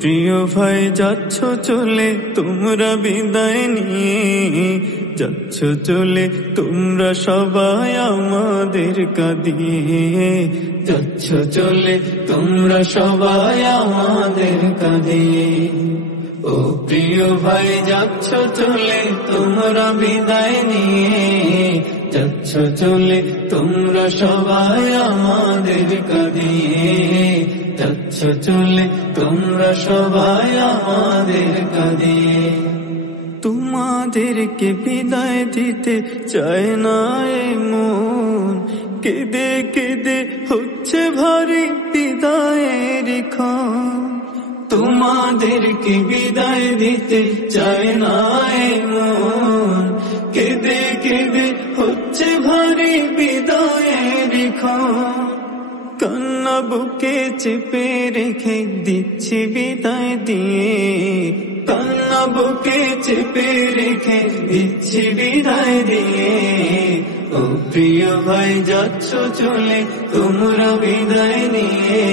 প্রিয় ভাই যাচ্ছ চলে তোমরা বিদায় নিয়ে, যাচ্ছ চলে তোমরা সবাই আমাদের কাঁদিয়ে, যাচ্ছ চলে তোমরা সবাই আমাদের কাঁদিয়ে। ও প্রিয় ভাই যাচ্ছ চলে তোমরা বিদায় নিয়ে, যাচ্ছ চলে তোমরা সবাই আমাদের কাঁদিয়ে, যাচ্ছ চলে তোমরা সবাই আমাদের কাঁদিয়ে। তোমাদেরকে বিদায় দিতে চায় না এ মন, কেঁদে কেঁদে হচ্ছে ভারী বিদায়ের ক্ষণ। তোমাদেরকে বিদায় দিতে চায় না এ মন, কেঁদে কেঁদে হচ্ছে ভারী বিদায়ের ক্ষণ। কান্না বুকে চেপে রেখে দিচ্ছি বিদায় দিয়ে, কান্না বুকে চেপে রেখে দিচ্ছি বিদায় দিয়ে। ও প্রিয় ভাই যাচ্ছ চলে তোমরা বিদায় নিয়ে।